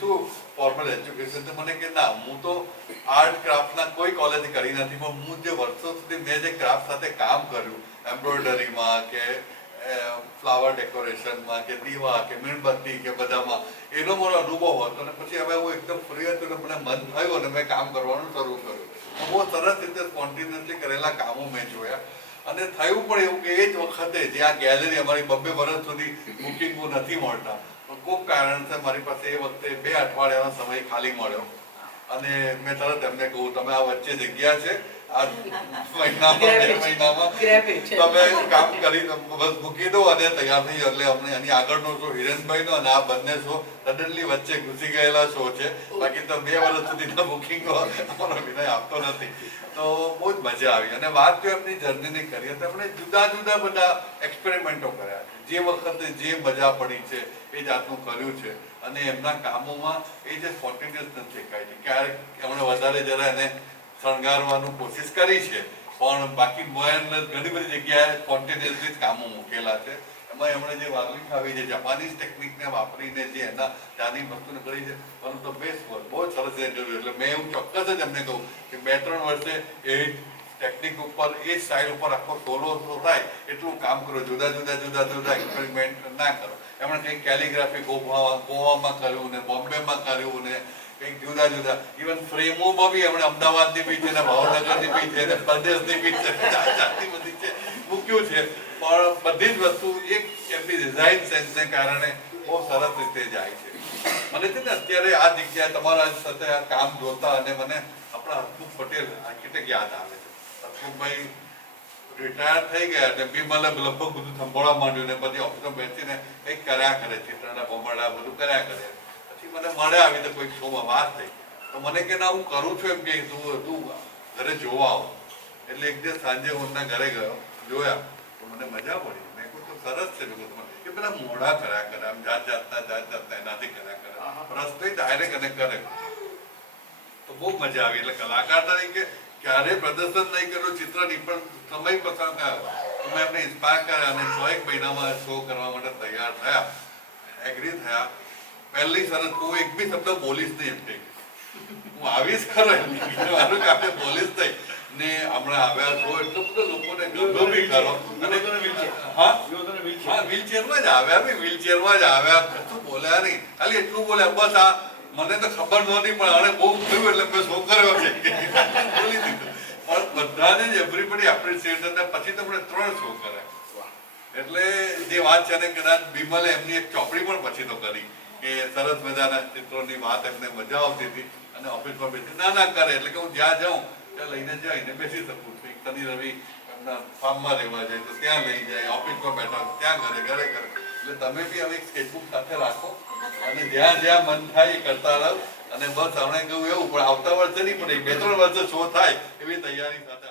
શું formal education? તો મને કે ના, હું તો આર્ટ ક્રાફ્ટના કોઈ કોલેજ કરી નથી, પણ હું જે વર્ષો સુધી મેં જે ક્રાફ્ટ સાથે કામ કર્યું, એમ્બ્રોઇડરીમાં કે ફ્લાવર ડેકોરેશનમાં કે દીવા કે મીણબત્તી કે બધામાં, એનો મારો અનુભવ હતો. અને પછી હવે હું એકદમ ફ્રી હતો અને મને મન થયું અને મેં કામ કરવાનું શરૂ કર્યું. બહુ સરસ રીતે સ્પોન્ટેનિયસલી કરેલા કામો મેં જોયા. અને થયું પણ એવું કે એ જ વખતે જે આ ગેલેરી અમારી 2 વર્ષ સુધી બુકિંગો નથી મળતા, પણ કોઈક કારણસર મારી પાસે એ વખતે 2 અઠવાડિયાનો સમય ખાલી મળ્યો અને મેં તરત એમને કહું, તમે આ વચ્ચે જગ્યા છે, આ મહિનામાં તમે કામ કરી બસ મૂકી દો અને તૈયાર થઈ. એટલે અમને એની આગળનો શો હિરેનભાઈનો અને આ બંને શો સડનલી વચ્ચે ઘૂસી ગયેલા શો છે. બાકી તો 2 વર્ષ સુધીના બુકિંગો અમારો વિનય આપતો નથી. તો બહુ જ મજા આવી. અને વાત જો એમની જર્નીની કરીએ તો એમણે જુદા જુદા બધા એક્સપેરિમેન્ટો કર્યા છે. જે વખતે જે મજા પડી છે એ જાતનું કર્યું છે. અને એમના કામોમાં એ જે સ્પોન્ટેનિયસનેસ દેખાય છે. ક્યારેક એમણે વધારે જરા એને શણગારવાનું કોશિશ કરી છે, પણ બાકી ઘણી બધી જગ્યાએ સ્પોન્ટેનિયસલી જ કામો મૂકેલા છે. એમાં એમણે જે વાગલી ખાવી છે, જાપાનીઝ ટેકનિકને વાપરીને જે એના ત્યાંની વસ્તુને કરી છે, પરંતુ બેસ્ટ વર્ક બહુ જ સરસ રીતે જોયું. એટલે મેં એવું ચોક્કસ જ એમને કહું કે 2-3 વર્ષે એ ટેકનિક ઉપર, એ સ્ટાઇલ ઉપર આખો સોલો થાય એટલું કામ કરો. જુદા જુદા એક્સપેરિમેન્ટ ના કરો. એમણે કંઈક કેલિગ્રાફી ગોવામાં કર્યું ને બોમ્બેમાં કર્યું ને કંઈક જુદા ઇવન ફ્રેમોમાં બી એમણે અમદાવાદની બી છે ને ભાવનગરની બી છે ને પ્રદેશની બી છે, જાતની બધી છે મૂક્યું છે. પણ બધી જ વસ્તુ એક એમની ડિઝાઇન સેન્સને કારણે બહુ સરસ રીતે જાય છે. મને છે ને અત્યારે આ જગ્યાએ તમારા સાથે આ કામ જોતા અને મને આપણા હસમુખ પટેલ આર્કિટેક્ટ યાદ આવે છે. હસમુખભાઈ રિટાયર થઈ ગયા એટલે બી મને લગભગ બધું સંભાળવા માંડ્યું ને બધી ઓફિસમાં બેસીને કંઈક કર્યા કરે, ચિત્રના ભમરડા બધું કર્યા કરે. પછી મને મળે આવી તો કોઈક શોમાં વાત થઈ તો મને કે ના હું કરું છું એમ કે તું ઘરે જોવા આવો. એટલે એક દિવસ સાંજે હું એમના ઘરે ગયો, જોયા તો મને મજા પડી. મેં કહું તો સરસ છે. એ પેલા મોઢા કર્યા કરે, આમ જાત એનાથી કર્યા કરે, રસ્તે ડાયરેક્ટ અને કરે તો બહુ મજા આવી. એટલે કલાકાર તરીકે ક્યારેય પ્રદર્શન નહીં કર્યું ચિત્રની, પણ સમય પસાર થયો મેં એમને ઇન્સ્પાયર કર્યા અને 6 મહિનામાં શો કરવા માટે તૈયાર થયા, એગ્રી થયા. પહેલી શરત હું એક બી શબ્દ બોલીશ નહીં એમ કહી, હું આવીશ ખરો એમ મારું કામ બોલીશ નહીં. ને હમણાં આવ્યા છો એટલો બધો લોકોને ગમો બી કરો. અને વ્હીલચેરમાં જ આવ્યા, વ્હીલચેરમાં જ આવ્યા, કશું બોલ્યા નહીં, ખાલી એટલું બોલ્યા બસ. આ મને તો ખબર નહોતી પણ આને બહુ થયું એટલે મેં શો કર્યો છે બોલી દીધું. પણ બધાને જ એવરીબડી એપ્રિશિએટ. અને પછી તો આપણે 3 શો કર્યા. એટલે જે વાત છે ને કદાચ બિમલે એમની એક ચોપડી પણ પછી તો કરી કે સરસ મજાના ચિત્રોની વાત એમને મજા આવતી હતી અને ઓફિસમાં બેસી ના કરે. એટલે કે હું જ્યાં જાઉં ત્યાં લઈને જઈને બેસી શકું છું. શનિ રવિ એમના ફાર્મમાં રહેવા જાય તો ત્યાં લઈ જાય, ઓફિસમાં બેઠા ત્યાં ઘરે. એટલે તમે બી હવે સ્કેચબુક સાથે રાખો અને જ્યાં મન થાય એ કરતા રહો. અને બસ હમણાં કહ્યું એવું, પણ આવતા વર્ષે નહીં પણ 2-3 વર્ષે શો થાય એવી તૈયારી સાથે